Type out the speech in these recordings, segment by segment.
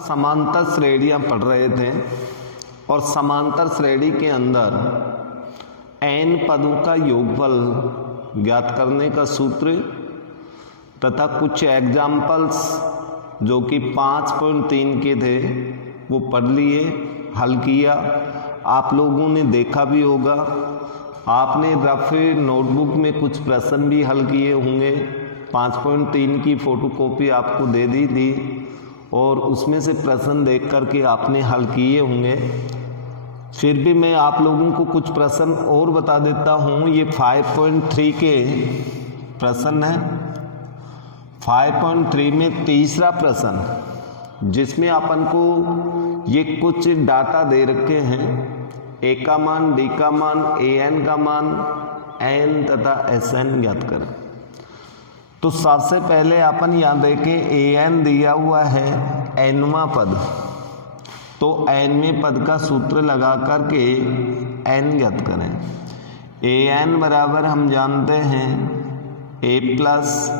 समांतर श्रेणियाँ पढ़ रहे थे और समांतर श्रेणी के अंदर n पदों का योगफल ज्ञात करने का सूत्र तथा कुछ एग्जाम्पल्स जो कि 5.3 के थे वो पढ़ लिए, हल किया। आप लोगों ने देखा भी होगा, आपने रफ नोटबुक में कुछ प्रश्न भी हल किए होंगे। 5.3 की फ़ोटोकॉपी आपको दे दी थी और उसमें से प्रश्न देख करके आपने हल किए होंगे। फिर भी मैं आप लोगों को कुछ प्रश्न और बता देता हूँ। ये 5.3 के प्रश्न है। 5.3 में तीसरा प्रश्न जिसमें अपन को ये कुछ डाटा दे रखे हैं, ए का मान, डी का मान, ए एन का मान, एन तथा एस एन ज्ञात करें। तो सबसे पहले अपन यहाँ देखें, ए एन दिया हुआ है एनवा पद, तो एनवें पद का सूत्र लगा करके एन ज्ञात करें। ए एन बराबर हम जानते हैं a plus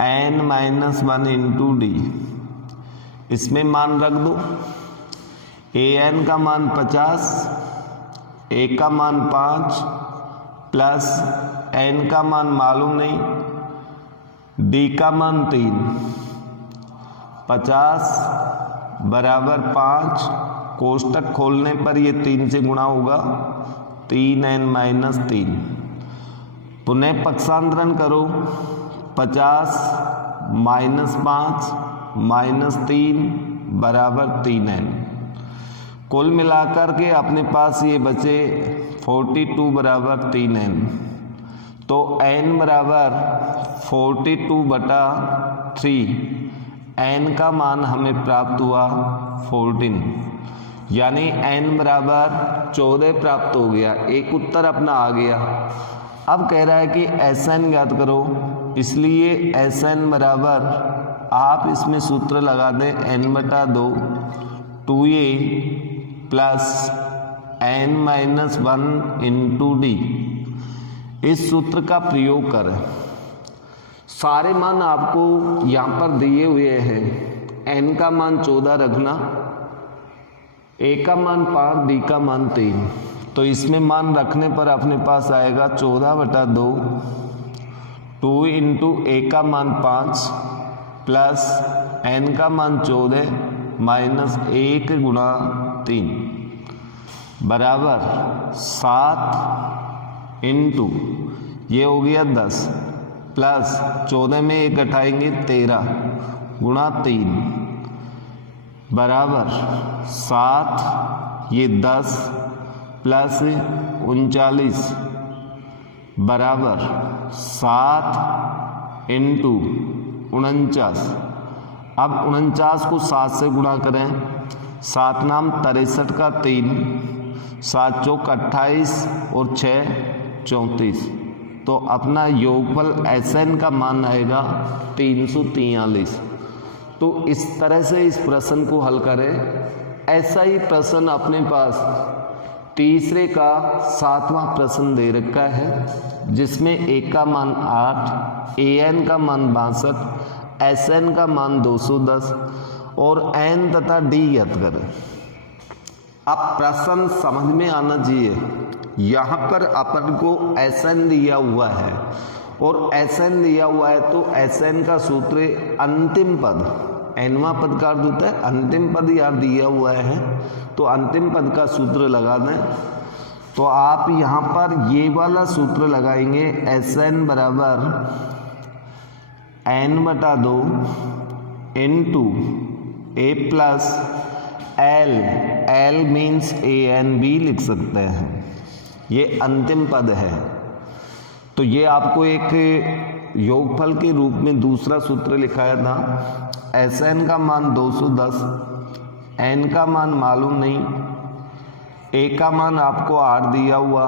n minus 1 into d. इसमें मान रख दो। ए एन का मान 50, ए का मान 5 प्लस एन का मान मालूम नहीं, डी का मान 3। 50 बराबर 5, कोष्टक खोलने पर ये 3 से गुणा होगा, 3n माइनस 3। पुनः पक्षांतरण करो, 50 माइनस 5 माइनस 3 बराबर 3n। कुल मिलाकर के अपने पास ये बचे 42 बराबर 3n। तो n बराबर 42/3, n का मान हमें प्राप्त हुआ 14, यानी n बराबर 14 प्राप्त हो गया। एक उत्तर अपना आ गया। अब कह रहा है कि Sn ज्ञात करो, इसलिए Sn बराबर आप इसमें सूत्र लगा दें n/2 2a plus n minus 1 into D. इस सूत्र का प्रयोग करें। सारे मान आपको यहाँ पर दिए हुए हैं। n का मान 14 रखना, a का मान 5, d का मान 3। तो इसमें मान रखने पर अपने पास आएगा 14/2, 2 इंटू a का मान 5 प्लस n का मान 14 माइनस 1 गुणा 3 बराबर 7 इंटू ये हो गया 10 प्लस 14 में 1 घटाएंगे 13 गुणा 3 बराबर 7, ये 10 प्लस 39 बराबर 7 इंटू 49। अब 49 को 7 से गुणा करें, 7 नाम 63 का 3, 7 चौक 28 और 6 34। तो अपना योगफल Sn का मान आएगा 343। तो इस तरह से इस प्रश्न को हल करें। ऐसा ही प्रश्न अपने पास तीसरे का 7वां प्रश्न दे रखा है, जिसमें a का मान 8, an का मान 62, Sn का मान 210 और n तथा d ज्ञात करें। अब प्रश्न समझ में आना चाहिए। यहाँ पर अपन को Sn दिया हुआ है और Sn दिया हुआ है तो Sn का सूत्र अंतिम पद, nवां पद का अर्थ होता है अंतिम पद यहाँ दिया हुआ है, तो अंतिम पद का सूत्र लगा दें। तो आप यहाँ पर ये वाला सूत्र लगाएंगे, Sn बराबर n/2 into a plus l, l means an भी लिख सकते हैं, ये अंतिम पद है। तो ये आपको एक योगफल के रूप में दूसरा सूत्र लिखाया था। Sn का मान 210, n का मान मालूम नहीं, a का मान आपको 8 दिया हुआ,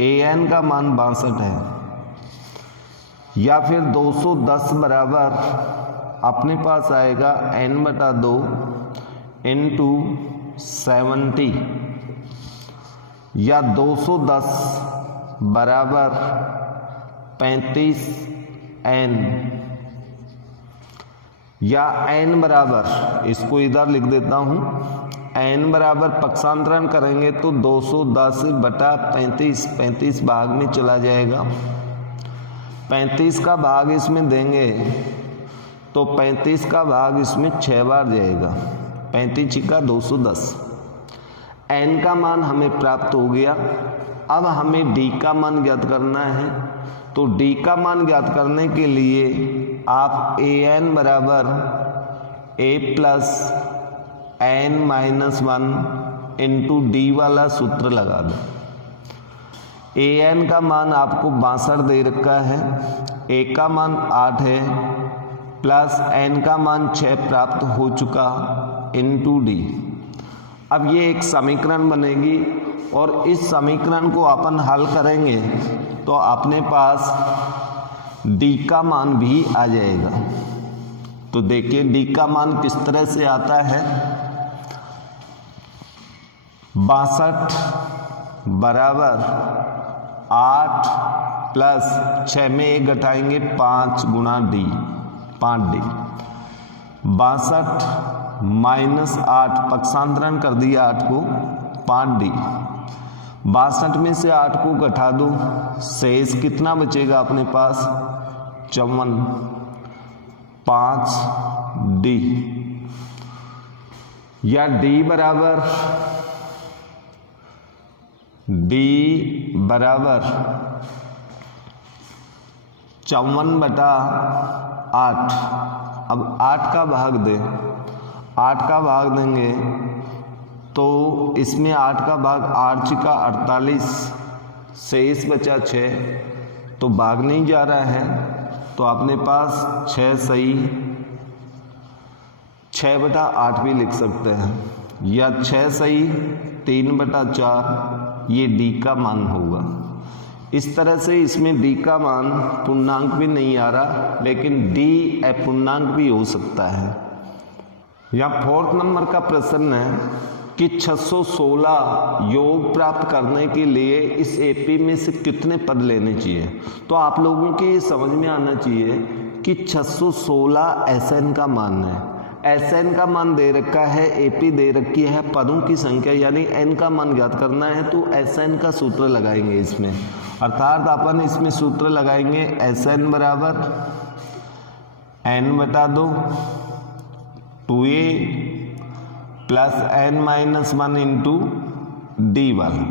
an का मान 62 है, या फिर 210 बराबर अपने पास आएगा n/2 इंटू 70, या 210 बराबर 35n या n बराबर, इसको इधर लिख देता हूँ, n बराबर पक्षांतरण करेंगे तो 210/35, 35 भाग में चला जाएगा। 35 का भाग इसमें देंगे तो 35 का भाग इसमें 6 बार जाएगा, 35 का 210। n का मान हमें प्राप्त हो गया। अब हमें d का मान ज्ञात करना है, तो d का मान ज्ञात करने के लिए आप an बराबर a plus n-1 into D वाला सूत्र लगा दो। an का मान आपको 62 दे रखा है, a का मान 8 है, प्लस n का मान 6 प्राप्त हो चुका इंटू डी। अब ये एक समीकरण बनेगी और इस समीकरण को अपन हल करेंगे तो अपने पास d का मान भी आ जाएगा। तो देखिए d का मान किस तरह से आता है, 62 बराबर 8 प्लस 6 में 1 घटाएंगे 5 गुणा डी, 5d। 62 माइनस 8 पक्षांतरण कर दिया 8 को, 5d। 62 में से 8 को घटा दो, शेष कितना बचेगा अपने पास, 54, 5d। या d बराबर 54/8। अब 8 का भाग दें, 8 का भाग देंगे तो इसमें 8 का भाग 8 का 48, शेष बचा 6, तो भाग नहीं जा रहा है, तो अपने पास 6 सही 6/8 भी लिख सकते हैं, या 6 सही 3/4, ये d का मान होगा। इस तरह से इसमें d का मान पूर्णांक भी नहीं आ रहा, लेकिन d अपूर्णांक भी हो सकता है। यहाँ 4 नंबर का प्रश्न है कि 616 योग प्राप्त करने के लिए इस एपी में से कितने पद लेने चाहिए। तो आप लोगों के ये समझ में आना चाहिए कि 616 Sn का मान है, Sn का मान दे रखा है, एपी दे रखी है, पदों की संख्या यानी n का मान ज्ञात करना है, तो Sn का सूत्र लगाएंगे इसमें, अर्थात अपन इसमें सूत्र लगाएंगे Sn बराबर n/2 2a plus n-1 into D वाला,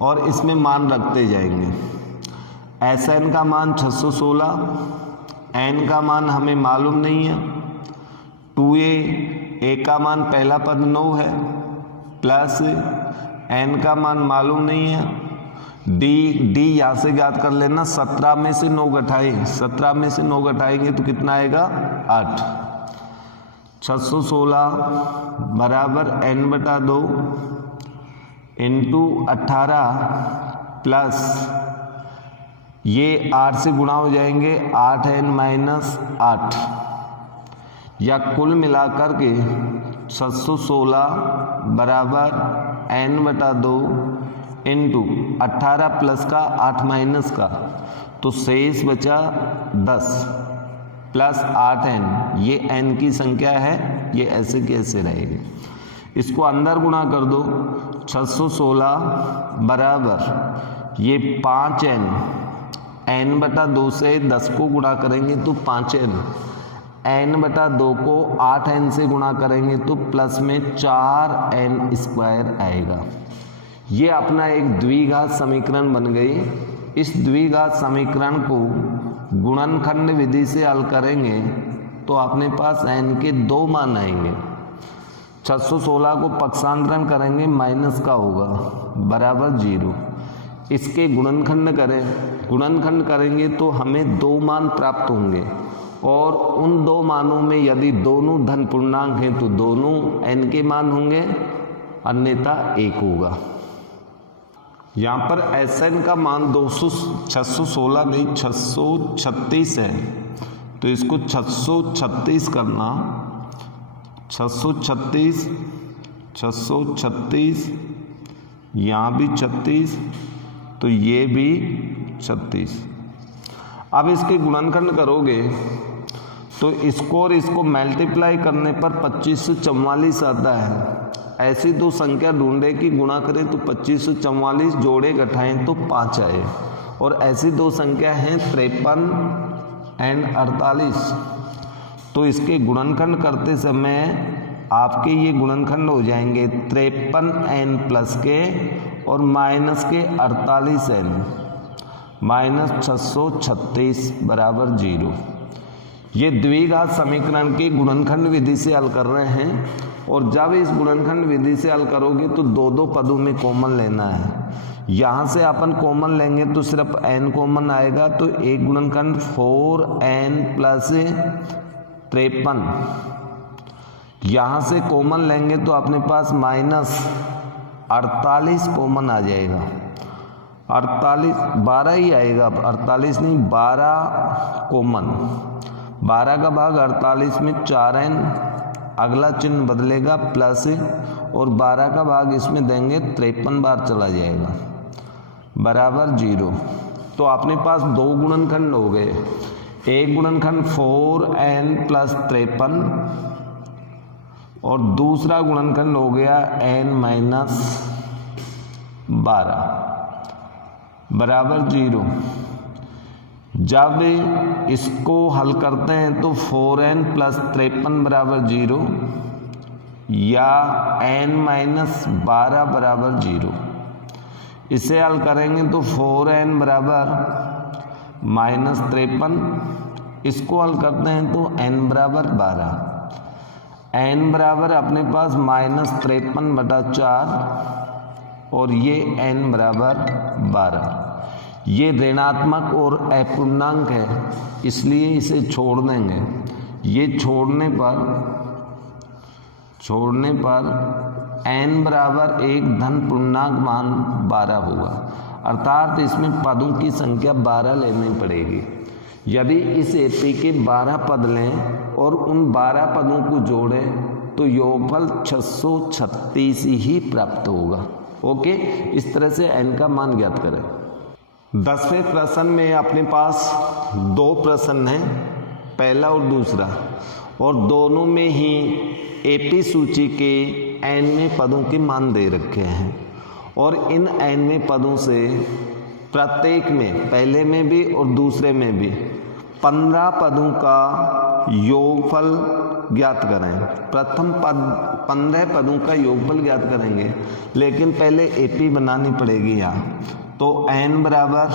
और इसमें मान रखते जाएंगे। Sn का मान 616, n का मान हमें मालूम नहीं है, 2a का मान पहला पद 9 है, प्लस n का मान मालूम नहीं है, d यहाँ से ज्ञात कर लेना, 17 में से 9 घटाए, 17 में से 9 घटाएंगे तो कितना आएगा 8। 616 बराबर n/2 इंटू 18 प्लस ये 8 से गुणा हो जाएंगे 8n-8, या कुल मिलाकर के 616 बराबर n/2 इंटू 18 प्लस का 8 माइनस का, तो शेष बचा 10 प्लस 8n, ये n की संख्या है, ये ऐसे कैसे रहेगी। इसको अंदर गुणा कर दो, 616 बराबर ये 5n, n/2 से 10 को गुणा करेंगे तो 5n, n/2 को 8n से गुणा करेंगे तो प्लस में 4n² आएगा। ये अपना एक द्विघात समीकरण बन गई। इस द्विघात समीकरण को गुणनखंड विधि से हल करेंगे तो अपने पास n के 2 मान आएंगे। 616 को पक्षांतरण करेंगे माइनस का होगा बराबर 0। इसके गुणनखंड करेंगे तो हमें 2 मान प्राप्त होंगे, और उन 2 मानों में यदि दोनों धन पूर्णांक हैं तो दोनों n के मान होंगे, अन्यथा 1 होगा। यहाँ पर Sn का मान 616 नहीं 636 है, तो इसको 636 करना, 636 यहाँ भी 36, तो ये भी 36। अब इसके गुणनखंड करोगे तो इसको और इसको मल्टीप्लाई करने पर 2544 आता है। ऐसी दो संख्या ढूंढे कि गुणा करें तो 2544 जोड़े घटाएं तो 5 आए। और ऐसी दो संख्या हैं 53 एंड 48। तो इसके गुणनखंड करते समय आपके ये गुणनखंड हो जाएंगे 53n प्लस के और माइनस के 48n माइनस 636 बराबर 0। ये द्विघात समीकरण के गुणनखंड विधि से हल कर रहे हैं। और जब इस गुणनखंड विधि से हल करोगे तो दो दो पदों में कॉमन लेना है। यहाँ से अपन कॉमन लेंगे तो सिर्फ n कॉमन आएगा, तो एक गुणनखंड 4n प्लस 53। यहाँ से कॉमन लेंगे तो अपने पास माइनस 48 कॉमन आ जाएगा। 48 12 ही आएगा, 48 नहीं 12 कॉमन। 12 का भाग 48 में 4n, अगला चिन्ह बदलेगा प्लस, और 12 का भाग इसमें देंगे 53 बार चला जाएगा बराबर 0। तो अपने पास दो गुणनखंड हो गए, एक गुणनखंड 4n प्लस 53 और दूसरा गुणनखंड हो गया n माइनस 12 बराबर 0। जब इसको हल करते हैं तो 4n प्लस 53 बराबर 0 या n माइनस 12 बराबर 0। इसे हल करेंगे तो 4n बराबर माइनस 53, इसको हल करते हैं तो n बराबर 12। n बराबर अपने पास माइनस 53/4 और ये n बराबर 12। ये ऋणात्मक और अपूर्णांक है, इसलिए इसे छोड़ देंगे। ये छोड़ने पर n बराबर एक धन पूर्णांक मान 12 होगा, अर्थात इसमें पदों की संख्या 12 लेनी पड़ेगी। यदि इस एपी के 12 पद लें और उन 12 पदों को जोड़ें तो योगफल 636 ही प्राप्त होगा। ओके, इस तरह से n का मान ज्ञात करें। 10वें प्रश्न में अपने पास दो प्रश्न हैं, पहला और दूसरा, और दोनों में ही एपी सूची के nवें पदों के मान दे रखे हैं। और इन nवें पदों से प्रत्येक में, पहले में भी और दूसरे में भी 15 पदों का योगफल ज्ञात करें। प्रथम पद 15 पदों का योगफल ज्ञात करेंगे, लेकिन पहले एपी बनानी पड़ेगी यहाँ। तो n बराबर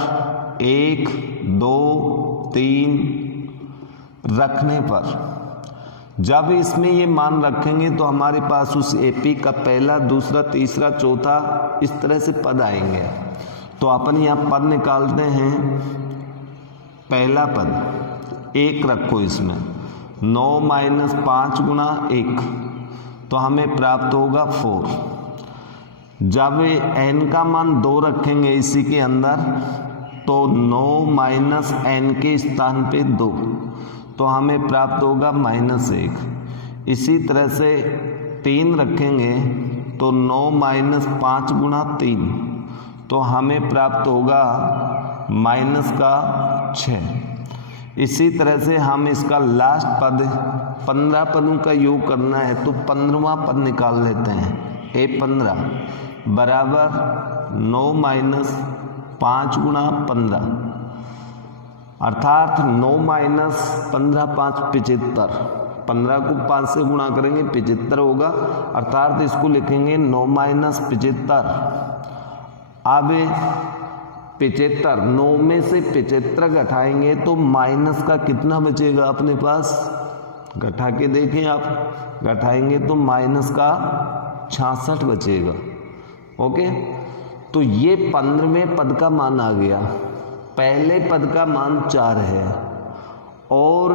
1 2 3 रखने पर जब इसमें ये मान रखेंगे तो हमारे पास उस एपी का पहला, दूसरा, तीसरा, चौथा इस तरह से पद आएंगे। तो अपन यहाँ पद निकालते हैं। पहला पद 1 रखो, इसमें 9 माइनस 5 गुणा 1, तो हमें प्राप्त होगा 4। जब n का मान 2 रखेंगे इसी के अंदर तो 9 माइनस n के स्थान पे 2, तो हमें प्राप्त होगा -1। इसी तरह से 3 रखेंगे तो 9 माइनस 5 गुणा 3, तो हमें प्राप्त होगा -6। इसी तरह से हम इसका लास्ट पद 15 पदों का योग करना है तो 15वां पद निकाल लेते हैं। A15 बराबर 9 माइनस 5 गुणा 15, अर्थात 9 माइनस 15 5 75। 15 को 5 से गुणा करेंगे 75 होगा, अर्थात इसको लिखेंगे 9 माइनस 75। अब 75, 9 में से 75 घटाएंगे तो माइनस का कितना बचेगा अपने पास, घटा के देखें आप, घटाएंगे तो माइनस का 66 बचेगा। ओके, तो ये 15वें पद का मान आ गया। पहले पद का मान 4 है और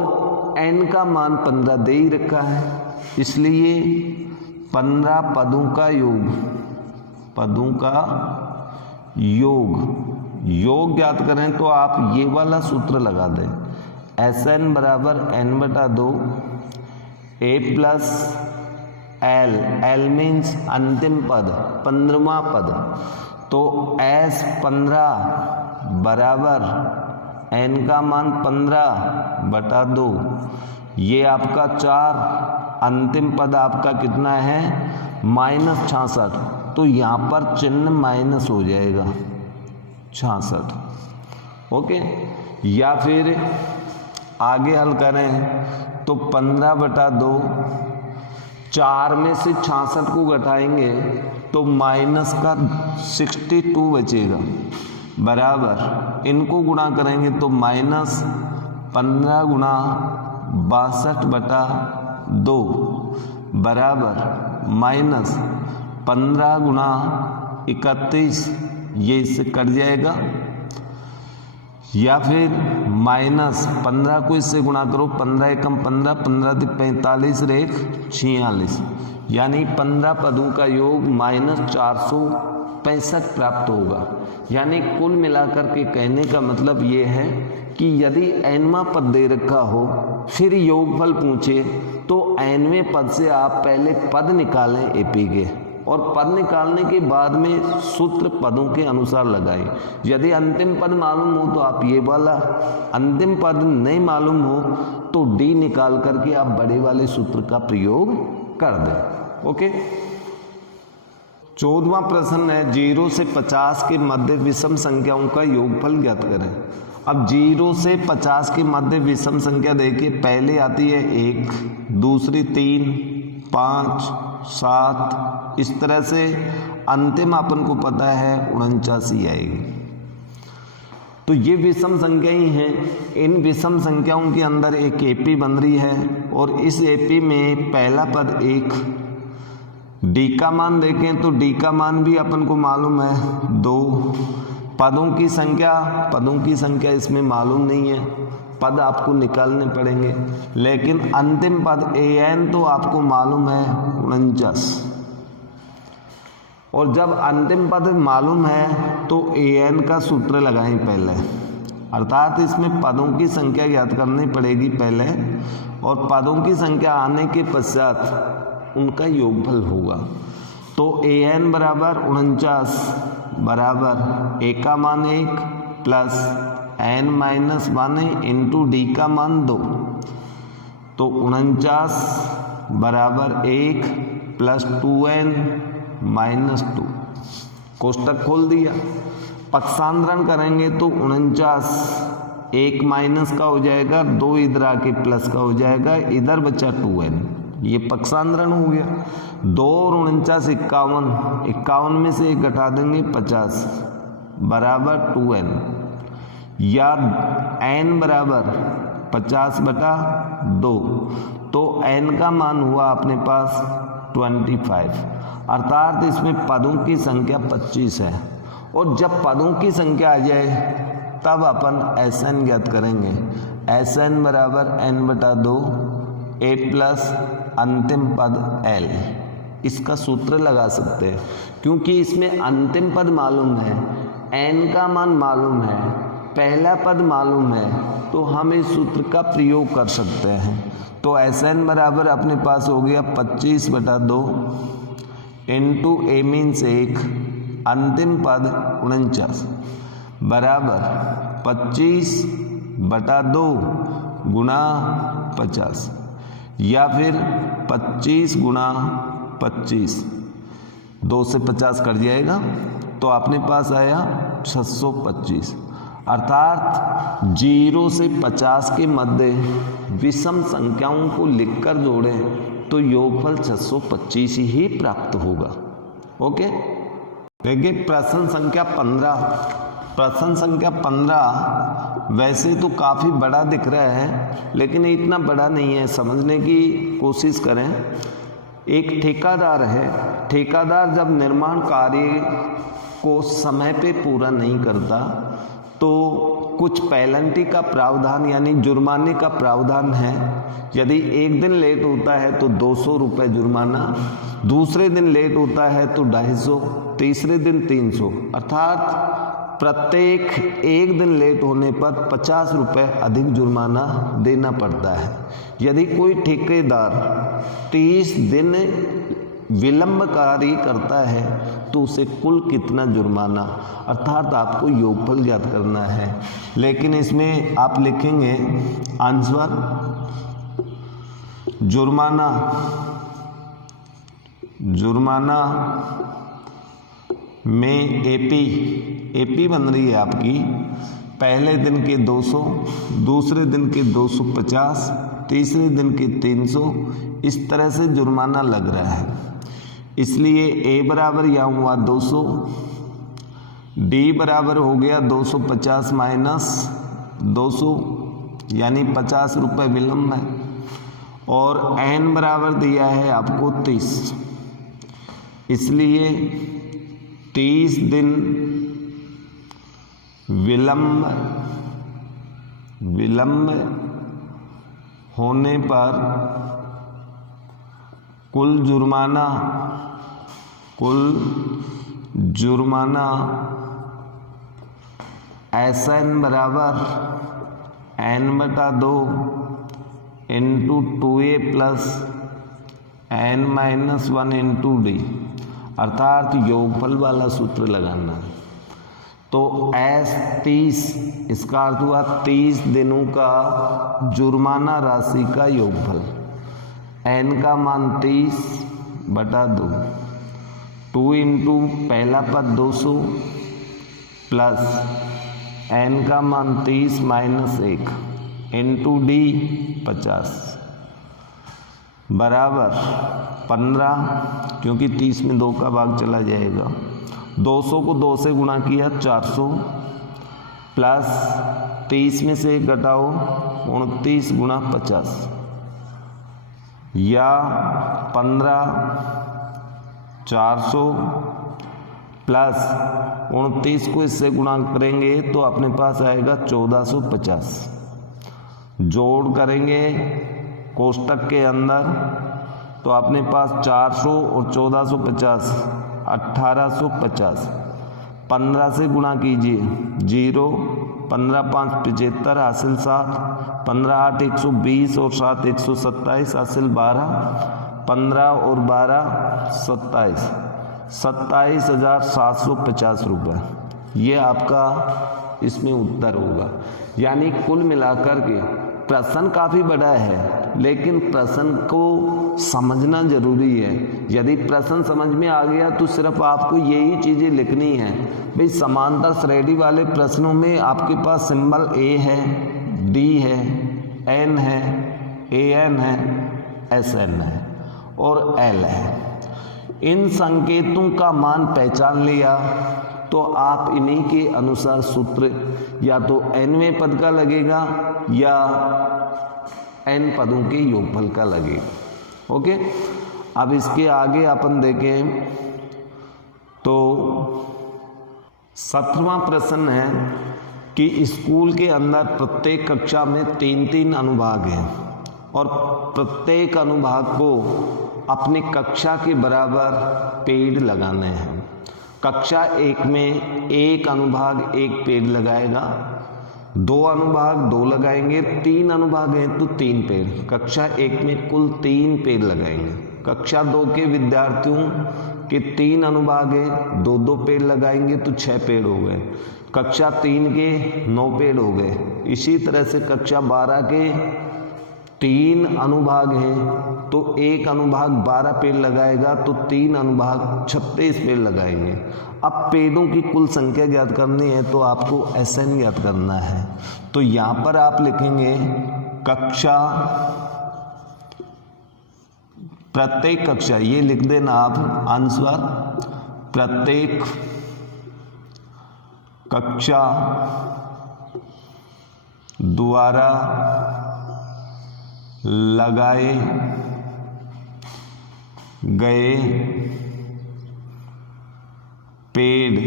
n का मान 15 दे ही रखा है, इसलिए 15 पदों का योग ज्ञात करें तो आप ये वाला सूत्र लगा दें। Sn बराबर n/2 a plus l means अंतिम पद, 15वां पद, तो S15 बराबर n का मान 15/2 ये आपका 4, अंतिम पद आपका कितना है -66, तो यहाँ पर चिन्ह माइनस हो जाएगा 66। ओके, या फिर आगे हल करें तो 15/2, 4 में से 66 को घटाएंगे तो माइनस का 62 बचेगा, बराबर इनको गुणा करेंगे तो -15 गुणा 62/2 बराबर -15 गुणा 31, ये इससे कट जाएगा। या फिर -15 को इससे गुणा करो, 15 एकम 15, 15 तिक 45 रेख 46, यानी 15 पदों का योग -465 प्राप्त होगा। यानी कुल मिलाकर के कहने का मतलब ये है कि यदि nवां पद दे रखा हो फिर योगफल पूछे तो nवें पद से आप पहले पद निकालें एपी के, और पद निकालने के बाद में सूत्र पदों के अनुसार लगाएं। यदि अंतिम पद मालूम हो तो आप ये वाला, अंतिम पद नहीं मालूम हो तो डी निकाल करके आप बड़े वाले सूत्र का प्रयोग कर दें। ओके, 14वां प्रश्न है 0 से 50 के मध्य विषम संख्याओं का योगफल ज्ञात करें। अब 0 से 50 के मध्य विषम संख्या देखिए, पहले आती है 1, दूसरी 3, 5, 7, इस तरह से अंतिम अपन को पता है 49 आएगी। तो ये विषम संख्या ही हैं। इन विषम संख्याओं के अंदर एक एपी बन रही है और इस एपी में पहला पद 1, डी का मान देखें तो डी का मान भी अपन को मालूम है 2, पदों की संख्या इसमें मालूम नहीं है, पद आपको निकालने पड़ेंगे। लेकिन अंतिम पद an तो आपको मालूम है 49, और जब अंतिम पद मालूम है तो an का सूत्र लगाएं पहले, अर्थात इसमें पदों की संख्या ज्ञात करनी पड़ेगी पहले, और पदों की संख्या आने के पश्चात उनका योगफल होगा। तो an बराबर 49 बराबर a का मान 1 प्लस n-1 इंटू डी का मान 2, तो 49 बराबर 1 प्लस 2n-2, कोष्टक खोल दिया। पक्षांतरण करेंगे तो 49 1 माइनस का हो जाएगा, 2 इधर आके प्लस का हो जाएगा, इधर बचा 2n, ये पक्षांतरण हो गया। 2 और 49 51 में से 1 घटा देंगे 50 बराबर 2n, या n बराबर 50/2, तो n का मान हुआ अपने पास 25, अर्थात इसमें पदों की संख्या 25 है। और जब पदों की संख्या आ जाए तब अपन Sn ज्ञात करेंगे। Sn बराबर n/2 a प्लस अंतिम पद l, इसका सूत्र लगा सकते हैं क्योंकि इसमें अंतिम पद मालूम है, n का मान मालूम है, पहला पद मालूम है, तो हम इस सूत्र का प्रयोग कर सकते हैं। तो Sn बराबर अपने पास हो गया 25/2 इंटू a मीन्स 1, अंतिम पद 49 बराबर 25/2 गुणा 50, या फिर 25 गुणा 25, 2 से 50 कट जाएगा तो अपने पास आया 625, अर्थात 0 से 50 के मध्य विषम संख्याओं को लिखकर जोड़ें तो योगफल 625 ही प्राप्त होगा। ओके, देखिए प्रश्न संख्या 15 वैसे तो काफ़ी बड़ा दिख रहा है लेकिन इतना बड़ा नहीं है, समझने की कोशिश करें। एक ठेकेदार है, ठेकेदार जब निर्माण कार्य को समय पे पूरा नहीं करता तो कुछ पेनल्टी का प्रावधान यानी जुर्माने का प्रावधान है। यदि एक दिन लेट होता है तो 200 रुपये जुर्माना, दूसरे दिन लेट होता है तो 250, तीसरे दिन 300, अर्थात प्रत्येक एक दिन लेट होने पर 50 रुपये अधिक जुर्माना देना पड़ता है। यदि कोई ठेकेदार 30 दिन विलंब कार्य करता है तो उसे कुल कितना जुर्माना, अर्थात आपको योगफल ज्ञात करना है। लेकिन इसमें आप लिखेंगे आंसर जुर्माना में एपी बन रही है आपकी पहले दिन के 200, दूसरे दिन के 250, तीसरे दिन के 300, इस तरह से जुर्माना लग रहा है। इसलिए ए बराबर यहाँ हुआ 200, डी बराबर हो गया 250 माइनस 200 यानी 50 रुपये विलम्ब है, और एन बराबर दिया है आपको 30, इसलिए 30 दिन विलम्ब होने पर कुल जुर्माना SN बराबर n/2 into 2a plus n-1 into D, अर्थात योगफल वाला सूत्र लगाना है। तो S30 इसका अर्थ हुआ 30 दिनों का जुर्माना राशि का योगफल। n का मान 30/2, 2 इंटू पहला पद 200 प्लस n का मान 30 माइनस 1 इंटू डी 50 बराबर 15, क्योंकि 30 में 2 का भाग चला जाएगा। 200 को 2 से गुणा किया 400 प्लस 30 में से 1 घटाओ 29 गुणा 50 या 15 400 प्लस 29 को इससे गुणा करेंगे तो अपने पास आएगा 1450। जोड़ करेंगे कोष्टक के अंदर तो अपने पास 400 और 1450 1850। 15 से गुणा कीजिए 0, 15 5 75 हासिल 7, 15 8 120 और 7 127 हासिल 12, 15 और 12 27, 27,750 रुपये। ये आपका इसमें उत्तर होगा। यानी कुल मिलाकर के प्रश्न काफ़ी बड़ा है, लेकिन प्रश्न को समझना जरूरी है। यदि प्रश्न समझ में आ गया तो सिर्फ आपको यही चीज़ें लिखनी है। भाई समांतर श्रेणी वाले प्रश्नों में आपके पास सिंबल ए है, डी है, एन है, एन है, एसएन है और एल है। इन संकेतों का मान पहचान लिया तो आप इन्हीं के अनुसार सूत्र या तो nवें पद का लगेगा या n पदों के योगफल का लगेगा। ओके, अब इसके आगे अपन देखें तो 17वां प्रश्न है कि स्कूल के अंदर प्रत्येक कक्षा में 3-3 अनुभाग हैं और प्रत्येक अनुभाग को अपनी कक्षा के बराबर पेड़ लगाने हैं। कक्षा 1 में एक अनुभाग एक पेड़ लगाएगा, 2 अनुभाग 2 लगाएंगे, 3 अनुभाग हैं तो 3 पेड़। कक्षा 1 में कुल 3 पेड़ लगाएंगे। कक्षा 2 के विद्यार्थियों के 3 अनुभाग हैं, 2-2 पेड़ लगाएंगे तो 6 पेड़ हो गए। कक्षा 3 के 9 पेड़ हो गए। इसी तरह से कक्षा 12 के 3 अनुभाग हैं तो एक अनुभाग 12 पेड़ लगाएगा तो 3 अनुभाग 36 पेड़ लगाएंगे। अब पेड़ों की कुल संख्या ज्ञात करनी है तो आपको SN ज्ञात करना है। तो यहाँ पर आप लिखेंगे कक्षा, प्रत्येक कक्षा, ये लिख देना आप आंसर, प्रत्येक कक्षा द्वारा लगाए गए पेड़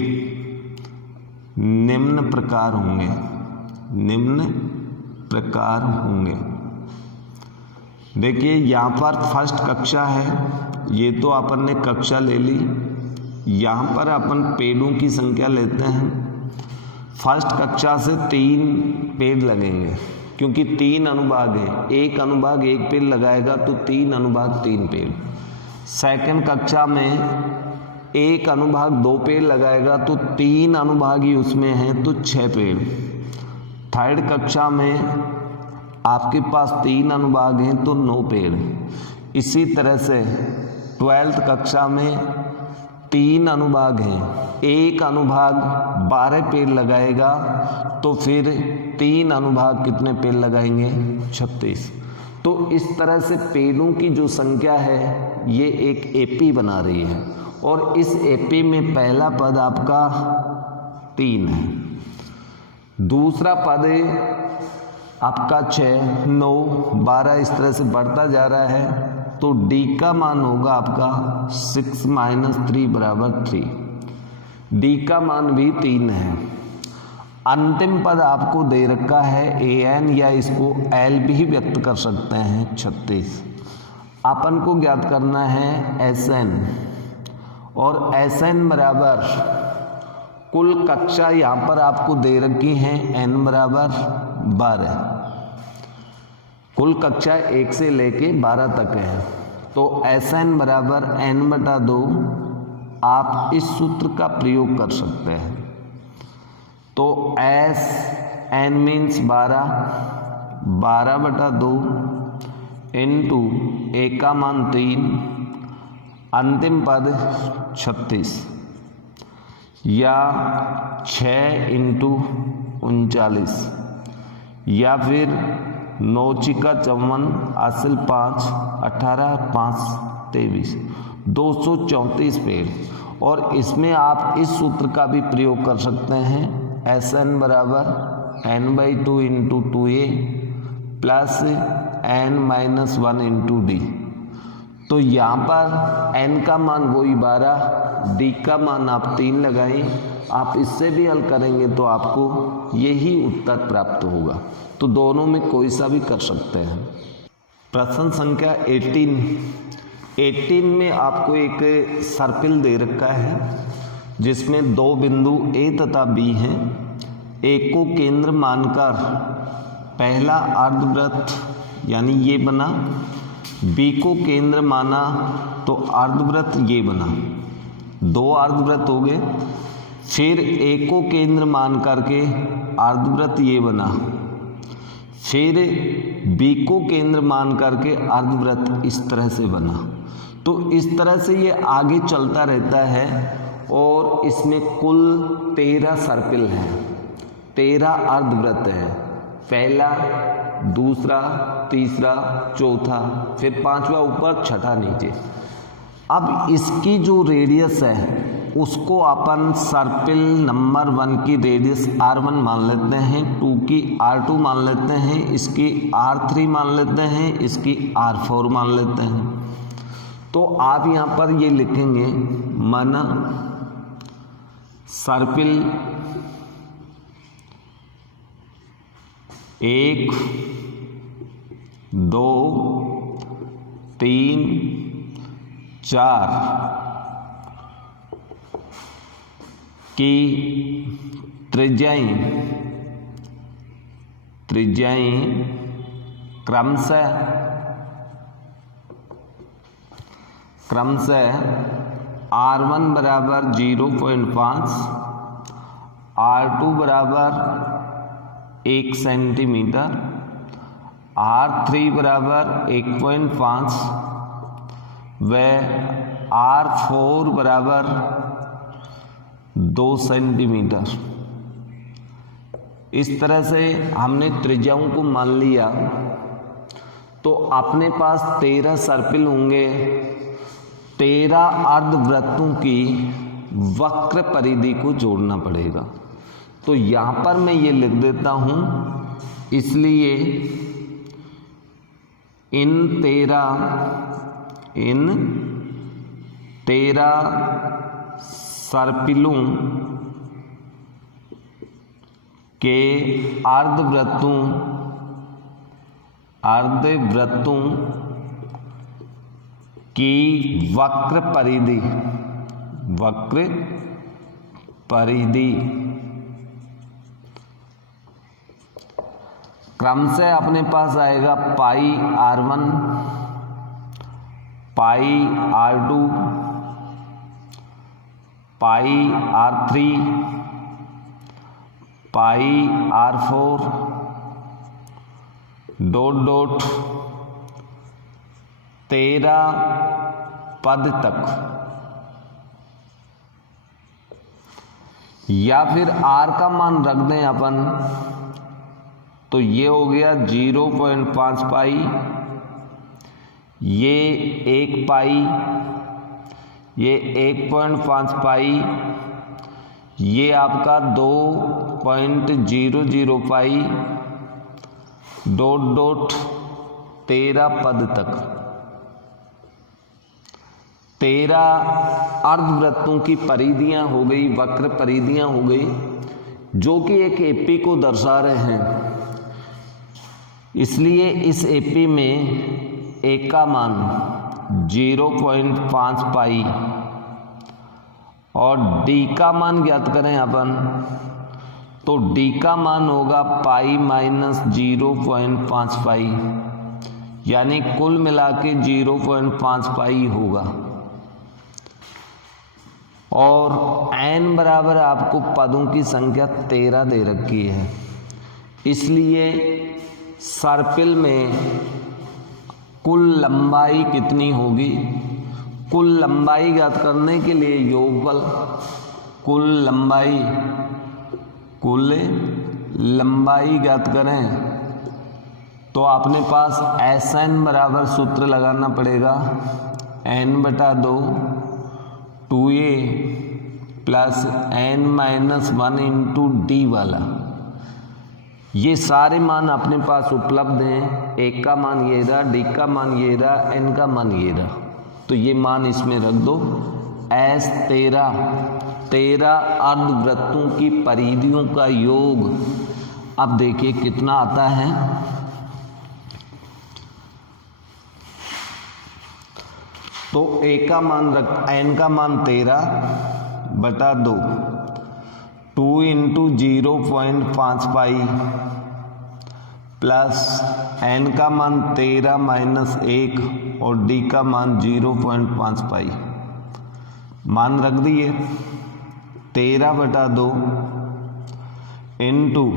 निम्न प्रकार होंगे। देखिए यहाँ पर फर्स्ट कक्षा है, ये तो अपन ने कक्षा ले ली। यहाँ पर अपन पेड़ों की संख्या लेते हैं। फर्स्ट कक्षा से 3 पेड़ लगेंगे क्योंकि 3 अनुभाग हैं। एक अनुभाग एक पेड़ लगाएगा तो 3 अनुभाग 3 पेड़। सेकंड कक्षा में एक अनुभाग 2 पेड़ लगाएगा तो 3 अनुभाग ही उसमें हैं तो 6 पेड़। थर्ड कक्षा में आपके पास 3 अनुभाग हैं तो 9 पेड़। इसी तरह से 12th कक्षा में 3 अनुभाग हैं, एक अनुभाग 12 पेड़ लगाएगा तो फिर 3 अनुभाग कितने पेड़ लगाएंगे? 36। तो इस तरह से पेड़ों की जो संख्या है ये एक एपी बना रही है और इस एपी में पहला पद आपका 3 है, दूसरा पद आपका 6, 9, 12 इस तरह से बढ़ता जा रहा है। तो डी का मान होगा आपका 6 - 3 = 3। डी का मान भी 3 है। अंतिम पद आपको दे रखा है an या इसको l भी व्यक्त कर सकते हैं 36। अपन को ज्ञात करना है Sn और Sn बराबर कुल कक्षा यहाँ पर आपको दे रखी है n बराबर 12। कुल कक्षा 1 से लेके 12 तक है तो Sn बराबर n/2 आप इस सूत्र का प्रयोग कर सकते हैं। तो Sn मीन्स 12, 12/2 इंटू a का मान 3, अंतिम पद 36 या 6 × 39 या फिर 9 × 54 हासिल 5, 18, 5, 23, 234 पेड़। और इसमें आप इस सूत्र का भी प्रयोग कर सकते हैं Sn बराबर n/2 × 2a plus n-1 × d। तो यहाँ पर n का मान वही 12, d का मान आप 3 लगाएं। आप इससे भी हल करेंगे तो आपको यही उत्तर प्राप्त होगा। तो दोनों में कोई सा भी कर सकते हैं। प्रश्न संख्या 18 में आपको एक सर्किल दे रखा है जिसमें 2 बिंदु A तथा B हैं। A को केंद्र मानकर पहला अर्धवृत्त यानी ये बना, B को केंद्र माना तो अर्धवृत्त ये बना, 2 अर्धवृत्त हो गए। फिर A को केंद्र मान करके अर्धवृत्त ये बना, फिर B को केंद्र मान करके अर्धवृत्त इस तरह से बना। तो इस तरह से ये आगे चलता रहता है और इसमें कुल 13 सर्किल हैं, 13 अर्धवृत्त है, पहला, दूसरा, तीसरा, चौथा, फिर 5वां ऊपर, 6ठा नीचे। अब इसकी जो रेडियस है उसको अपन सर्किल नंबर 1 की रेडियस r1 मान लेते हैं, 2 की r2 मान लेते हैं, इसकी r3 मान लेते हैं, इसकी r4 मान लेते हैं। तो आप यहाँ पर ये लिखेंगे मन सर्किल 1, 2, 3, 4 की त्रिज्याएं क्रमशः r1 बराबर 0.5, r2 बराबर 1 सेंटीमीटर, r3 बराबर 1.5 व r4 बराबर 2 सेंटीमीटर। इस तरह से हमने त्रिज्याओं को मान लिया। तो अपने पास 13 सर्किल होंगे, 13 अर्धवृत्तों की वक्र परिधि को जोड़ना पड़ेगा। तो यहाँ पर मैं ये लिख देता हूँ, इसलिए इन 13 सर्किलों के अर्धवृत्तों की वक्र परिधि क्रमशः अपने पास आएगा पाई r1, पाई r2, पाई r3, पाई r4, डॉट डॉट 13 पद तक, या फिर r का मान रख दें अपन, तो ये हो गया 0.5 पाई, ये 1 पाई, ये 1.5 पाई, ये आपका 2.00 पाई, डॉट डॉट 13 पद तक। 13 अर्धवृत्तों की परिधियां हो गई, वक्र परिधियां हो गई, जो कि एक एपी को दर्शा रहे हैं। इसलिए इस एपी में एक का मान 0.5 पाई और डी का मान ज्ञात करें अपन, तो डी का मान होगा पाई माइनस 0.5 पाई, यानी कुल मिला के 0.5 पाई होगा। और n बराबर आपको पदों की संख्या 13 दे रखी है, इसलिए सर्पिल में कुल लंबाई कितनी होगी? कुल लंबाई ज्ञात करने के लिए योगफल कुल लंबाई ज्ञात करें, तो अपने पास Sn बराबर सूत्र लगाना पड़ेगा n/2 2a plus n-1 into D वाला। ये सारे मान अपने पास उपलब्ध हैं, एक का मान ये रहा, डी का मान ये रहा, एन का मान ये रहा, तो ये मान इसमें रख दो। S 13 अर्धवृत्तों की परिधियों का योग, अब देखिए कितना आता है। तो ए का मान रख, एन का मान 13/2 2 इंटू 0.5 पाई प्लस एन का मान 13 माइनस 1 और डी का मान 0.5 पाई, मान रख दिए। 13/2 इंटू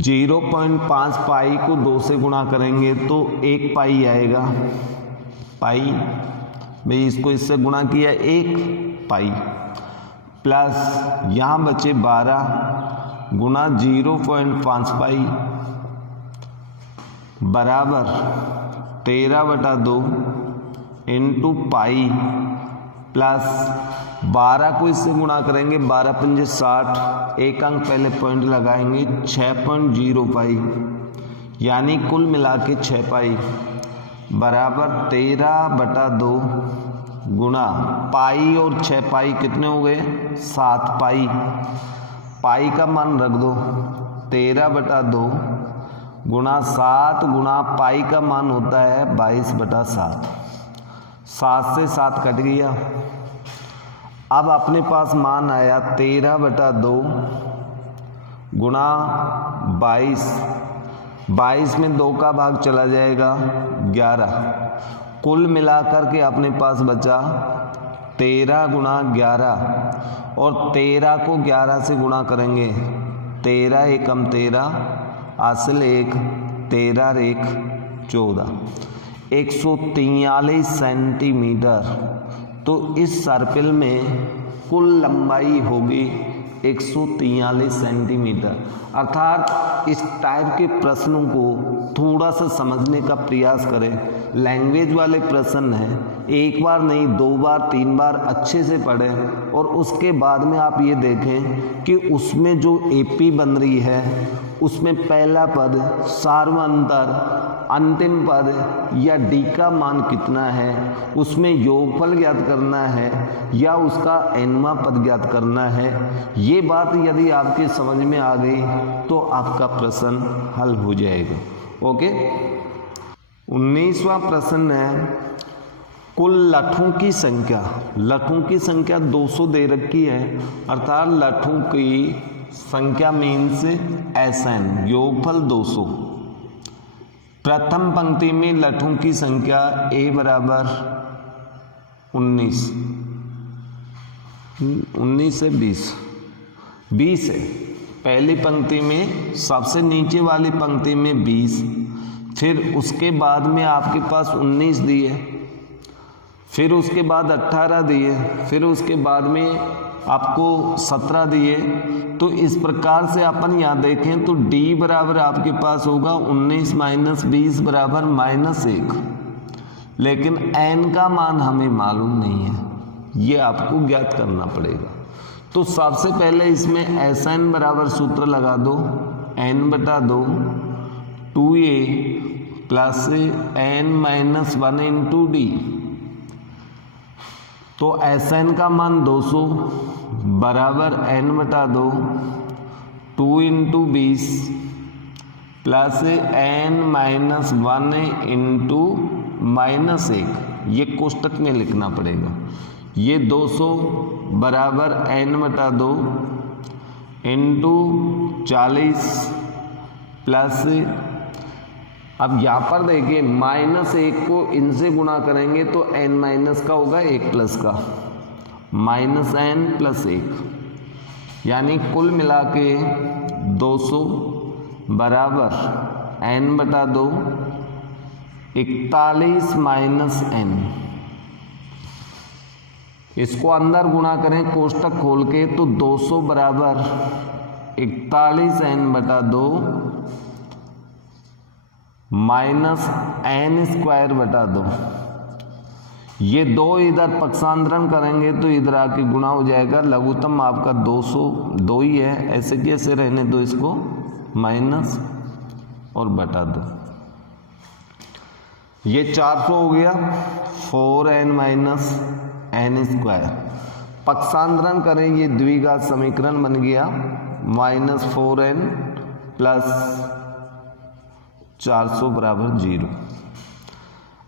0.5 पाई को 2 से गुणा करेंगे तो 1 पाई आएगा। पाई भाई इसको इससे गुणा किया 1 पाई प्लस यहाँ बचे 12 गुणा 0.5 पाई बराबर 13/2 इंटू पाई प्लस 12 को इससे गुणा करेंगे, 12 पंजे 60, एक अंक पहले पॉइंट लगाएंगे, 6.0 पाई, यानी कुल मिला के 6 पाई बराबर 13/2 गुणा पाई और 6 पाई कितने हो गए? 7 पाई। पाई का मान रख दो 13/2 गुणा 7 गुणा पाई का मान होता है 22/7। 7 से 7 कट गया। अब अपने पास मान आया 13/2 गुणा 22, 22 में 2 का भाग चला जाएगा 11, कुल मिलाकर के अपने पास बचा 13 गुणा 11 और 13 को 11 से गुणा करेंगे, 13 एकम 13 हासिल 1, 13 1 14, 143 सेंटीमीटर। तो इस सर्पिल में कुल लंबाई होगी 143 सेंटीमीटर। अर्थात इस टाइप के प्रश्नों को थोड़ा सा समझने का प्रयास करें। लैंग्वेज वाले प्रश्न हैं, एक बार नहीं 2 बार 3 बार अच्छे से पढ़ें और उसके बाद में आप ये देखें कि उसमें जो एपी बन रही है उसमें पहला पद, सार्वअंतर, अंतिम पद या डी का मान कितना है, उसमें योगफल ज्ञात करना है या उसका एनवां पद ज्ञात करना है। ये बात यदि आपके समझ में आ गई तो आपका प्रश्न हल हो जाएगा। ओके, 19वां प्रश्न है कुल लठों की संख्या। लठों की संख्या 200 दे रखी है, अर्थात लठों की संख्या मीन्स Sn, योगफल 200। प्रथम पंक्ति में लठों की संख्या a बराबर 19 से 20 है। पहली पंक्ति में सबसे नीचे वाली पंक्ति में 20 फिर उसके बाद में आपके पास 19 दिए, फिर उसके बाद 18 दिए, फिर उसके बाद में आपको 17 दिए। तो इस प्रकार से अपन यहाँ देखें तो d बराबर आपके पास होगा 19 माइनस 20 बराबर -1, लेकिन n का मान हमें मालूम नहीं है, ये आपको ज्ञात करना पड़ेगा। तो सबसे पहले इसमें Sn बराबर सूत्र लगा दो, n/2 2a plus n-1 into D. तो Sn का मान 200 बराबर n/2 2 into 20 plus n-1 into -1, ये कोष्टक में लिखना पड़ेगा। ये 200 बराबर n/2 इंटू 40 प्लस, अब यहाँ पर देखिए -1 को इनसे गुणा करेंगे तो n- का होगा 1 प्लस का, -n + 1, यानी कुल मिला के 200 बराबर n/2 41 -n। इसको अंदर गुणा करें कोष्टक खोल के तो 200 बराबर 41 n/2 -n²/2। ये 2 इधर पक्षांतरण करेंगे तो इधर आके गुणा हो जाएगा। लघुत्तम आपका 202 ही है, ऐसे कैसे रहने दो इसको, माइनस और बटा 2। ये 400 हो गया, 4n - n²। पक्षांतरण करें, ये द्विघात समीकरण बन गया, -4n + 400 बराबर 0।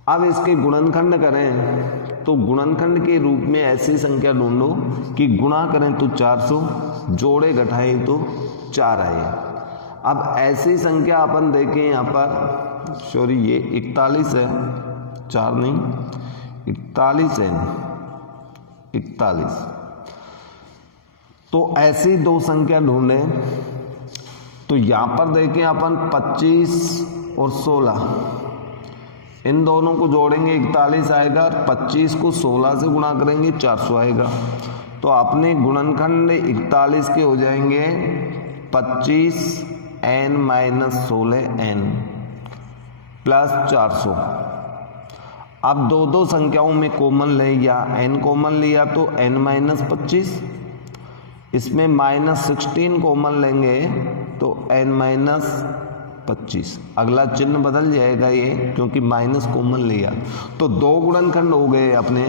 अब इसके गुणनखंड करें तो गुणनखंड के रूप में ऐसी संख्या ढूंढो कि गुणा करें तो 400, जोड़े घटाएं तो 4 आए। अब ऐसी संख्या अपन देखें यहाँ पर, सॉरी ये 41 है, 4 नहीं 41 है, 41। तो ऐसी दो संख्या ढूंढें तो यहाँ पर देखें अपन 25 और 16, इन दोनों को जोड़ेंगे 41 आएगा, 25 को 16 से गुणा करेंगे 400 आएगा। तो अपने गुणनखंड 41 के हो जाएंगे 25n - 16n प्लस 400। अब दो संख्याओं में कॉमन ले, या n कॉमन लिया तो n - 25, इसमें -16 कॉमन लेंगे तो n - 25। अगला चिन्ह बदल जाएगा ये, क्योंकि माइनस कॉमन लिया। तो 2 गुणनखंड हो गए अपने,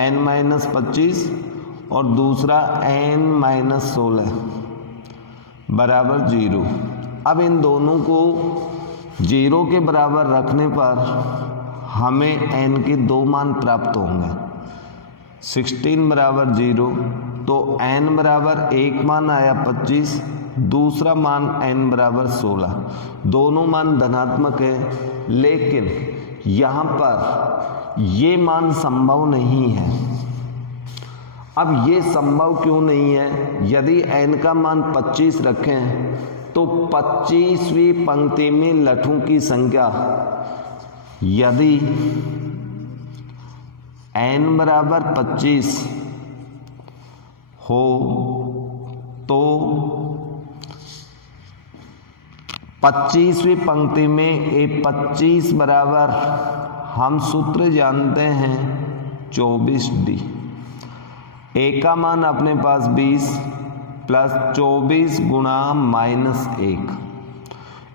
n - 25 और दूसरा n - 16 बराबर 0। अब इन दोनों को 0 के बराबर रखने पर हमें n के 2 मान प्राप्त होंगे। 16 बराबर 0, तो n बराबर 1 मान आया 25, दूसरा मान n बराबर 16। दोनों मान धनात्मक है, लेकिन यहाँ पर ये मान संभव नहीं है। अब ये संभव क्यों नहीं है? यदि n का मान 25 रखें तो 25वीं पंक्ति में लठों की संख्या, यदि n बराबर 25 हो तो 25वीं पंक्ति में A25 बराबर, हम सूत्र जानते हैं 24D। A का मान अपने पास 20 प्लस 24 गुणा -1,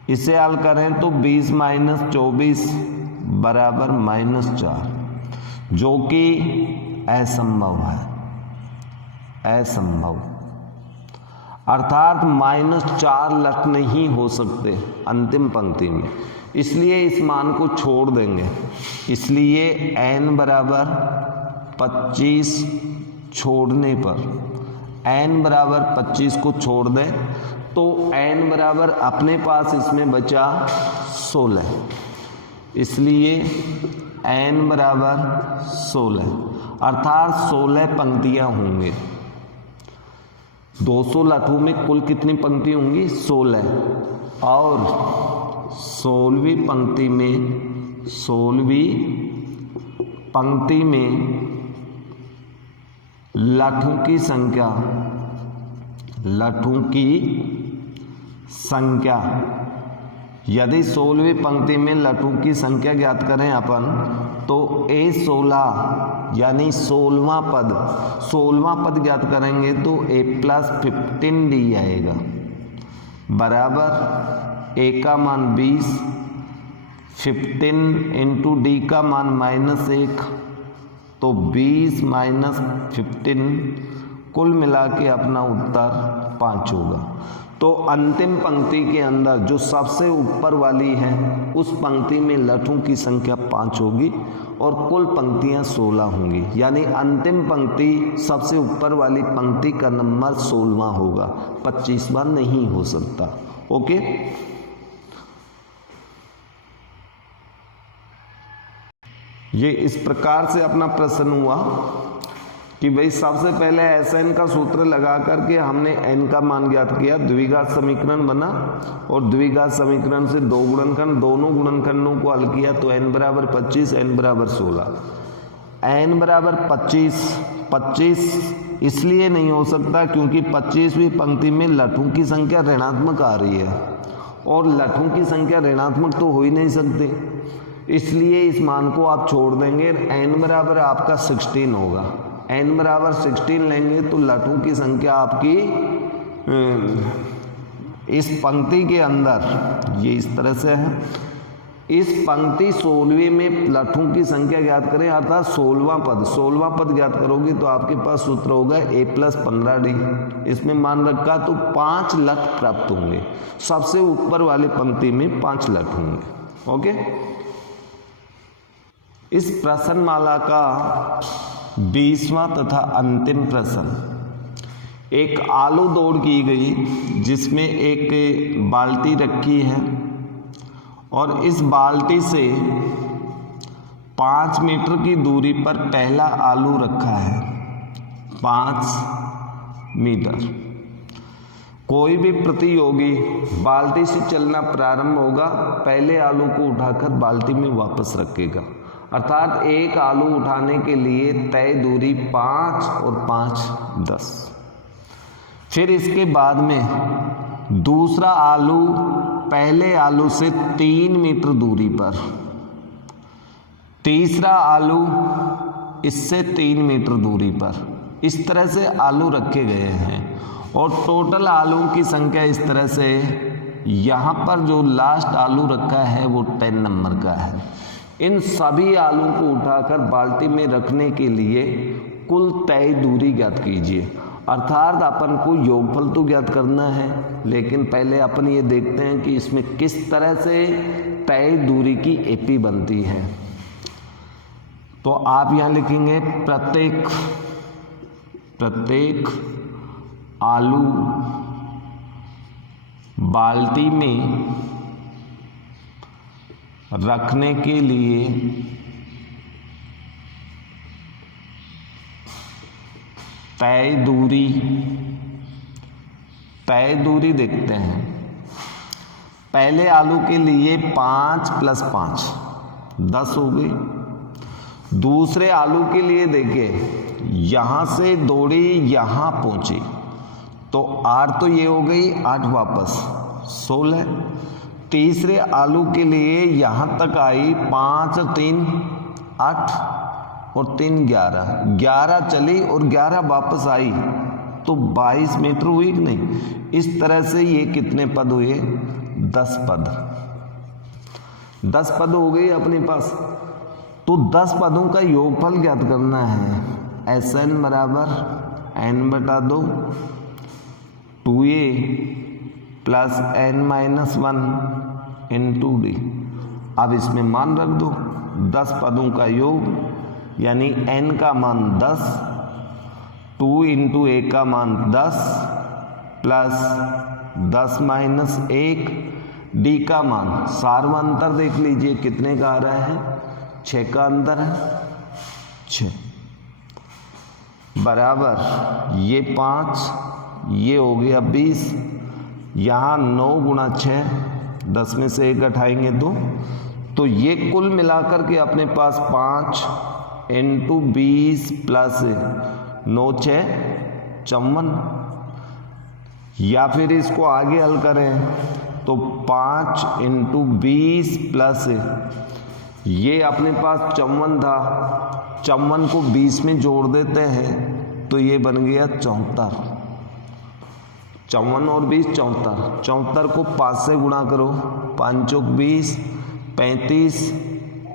इसे हल करें तो 20 - 24 बराबर -4, जो कि असंभव है, असंभव। अर्थात -4 लट नहीं हो सकते अंतिम पंक्ति में, इसलिए इस मान को छोड़ देंगे। इसलिए n बराबर 25 छोड़ने पर, n बराबर 25 को छोड़ दें तो n बराबर अपने पास इसमें बचा 16, इसलिए n बराबर 16, अर्थात 16 पंक्तियां होंगे। 200 लठों में कुल कितनी पंक्ति होंगी? 16। और 16वीं पंक्ति में लठों की संख्या यदि 16वीं पंक्ति में लठों की संख्या ज्ञात करें अपन तो A16 यानी 16वां पद ज्ञात करेंगे तो A+15D आएगा बराबर A का मान 20, 15 इंटू D का मान -1 तो 20 - 15 कुल मिला के अपना उत्तर 5 होगा। तो अंतिम पंक्ति के अंदर जो सबसे ऊपर वाली है उस पंक्ति में लठों की संख्या 5 होगी और कुल पंक्तियां 16 होंगी, यानी अंतिम पंक्ति सबसे ऊपर वाली पंक्ति का नंबर 16वां होगा, 25वां नहीं हो सकता। ओके, ये इस प्रकार से अपना प्रश्न हुआ कि भाई सबसे पहले Sn का सूत्र लगा करके हमने n का मान ज्ञात किया, द्विघात समीकरण बना और द्विघात समीकरण से दो गुणनखंड, दोनों गुणनखंडों को हल किया तो n बराबर 25, n बराबर 16। n बराबर 25 इसलिए नहीं हो सकता क्योंकि 25वीं पंक्ति में लठों की संख्या ऋणात्मक आ रही है और लठों की संख्या ऋणात्मक तो हो ही नहीं सकती, इसलिए इस मान को आप छोड़ देंगे। n बराबर आपका 16 होगा, n बराबर 16 लेंगे तो लठों की संख्या आपकी इस पंक्ति के अंदर ये इस तरह से है। इस पंक्ति 16वीं में लठों की संख्या ज्ञात करें अर्थात 16वां पद ज्ञात करोगे तो आपके पास सूत्र होगा A+15D। इसमें मान रखा तो 5 लठ प्राप्त होंगे, सबसे ऊपर वाली पंक्ति में 5 लठ होंगे। ओके, इस प्रश्नमाला का 20वां तथा अंतिम प्रश्न, एक आलू दौड़ की गई जिसमें एक बाल्टी रखी है और इस बाल्टी से 5 मीटर की दूरी पर पहला आलू रखा है, 5 मीटर। कोई भी प्रतियोगी बाल्टी से चलना प्रारंभ होगा, पहले आलू को उठाकर बाल्टी में वापस रखेगा, अर्थात एक आलू उठाने के लिए तय दूरी 5 और 5 10। फिर इसके बाद में दूसरा आलू पहले आलू से 3 मीटर दूरी पर, तीसरा आलू इससे 3 मीटर दूरी पर, इस तरह से आलू रखे गए हैं और टोटल आलू की संख्या इस तरह से, यहाँ पर जो लास्ट आलू रखा है वो 10 नंबर का है। इन सभी आलू को उठाकर बाल्टी में रखने के लिए कुल तय दूरी ज्ञात कीजिए, अर्थात अपन को योगफल तो ज्ञात करना है, लेकिन पहले अपन ये देखते हैं कि इसमें किस तरह से तय दूरी की एपी बनती है। तो आप यहाँ लिखेंगे प्रत्येक आलू बाल्टी में रखने के लिए तय दूरी देखते हैं। पहले आलू के लिए 5 + 5 10 हो गई। दूसरे आलू के लिए देखिए, यहां से दौड़ी यहां पहुंची तो 8 तो ये हो गई, 8 वापस 16। तीसरे आलू के लिए यहां तक आई, 5 और 3 8 और 3 11 चली और 11 वापस आई तो 22 मीटर हुई कि नहीं। इस तरह से ये कितने पद हुए, 10 पद। 10 पद हो गए अपने पास। तो 10 पदों का योगफल ज्ञात करना है। Sn बराबर n/2 2a plus n-1 into d। अब इसमें मान रख दो, 10 पदों का योग यानी n का मान 10, 2 इंटू a का मान 10 प्लस 10 - 1 d का मान, सारवा अंतर देख लीजिए कितने का आ रहा है, 6 का अंतर है, 6 बराबर ये 5, ये हो गया 20, यहाँ 9 × 6 10 में से 1 घटाएंगे तो ये कुल मिलाकर के अपने पास 5 × 20 प्लस 9 6 54, या फिर इसको आगे हल करें तो 5 × 20 प्लस ये अपने पास 54 था, 54 को 20 में जोड़ देते हैं तो ये बन गया 74। 54 और 20 74, 74 को 5 से गुणा करो, 5 चौक 20, 35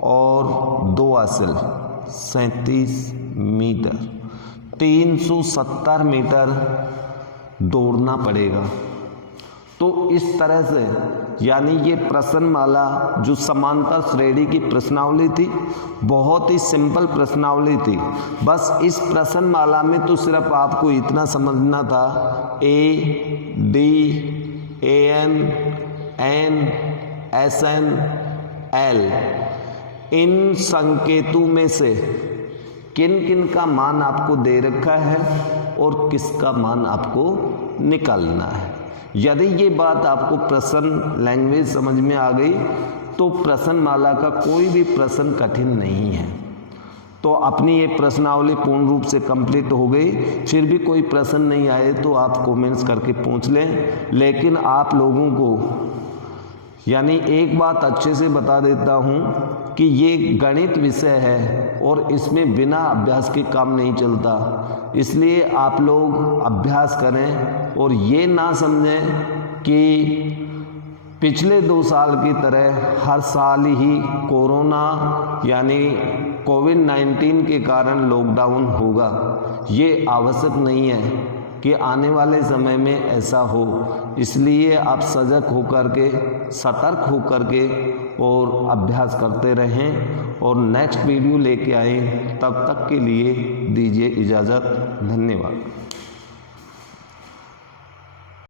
और 2 हासिल 37 मीटर, 370 मीटर दौड़ना पड़ेगा। तो इस तरह से यानी ये प्रश्नमाला जो समांतर श्रेणी की प्रश्नावली थी, बहुत ही सिंपल प्रश्नावली थी। बस इस प्रश्नमाला में तो सिर्फ आपको इतना समझना था, a d a n s n l इन संकेतों में से किन किन का मान आपको दे रखा है और किसका मान आपको निकालना है। यदि ये बात आपको प्रश्न लैंग्वेज समझ में आ गई तो प्रश्नमाला का कोई भी प्रश्न कठिन नहीं है। तो अपनी ये प्रश्नावली पूर्ण रूप से कंप्लीट हो गई। फिर भी कोई प्रश्न नहीं आए तो आप कमेंट्स करके पूछ लें। लेकिन आप लोगों को यानी एक बात अच्छे से बता देता हूँ कि ये गणित विषय है और इसमें बिना अभ्यास के काम नहीं चलता। इसलिए आप लोग अभ्यास करें और ये ना समझें कि पिछले 2 साल की तरह हर साल ही कोरोना यानी कोविड-19 के कारण लॉकडाउन होगा। ये आवश्यक नहीं है कि आने वाले समय में ऐसा हो। इसलिए आप सजग होकर के, सतर्क होकर के और अभ्यास करते रहें और नेक्स्ट वीडियो लेके आएँ। तब तक के लिए दीजिए इजाज़त। धन्यवाद।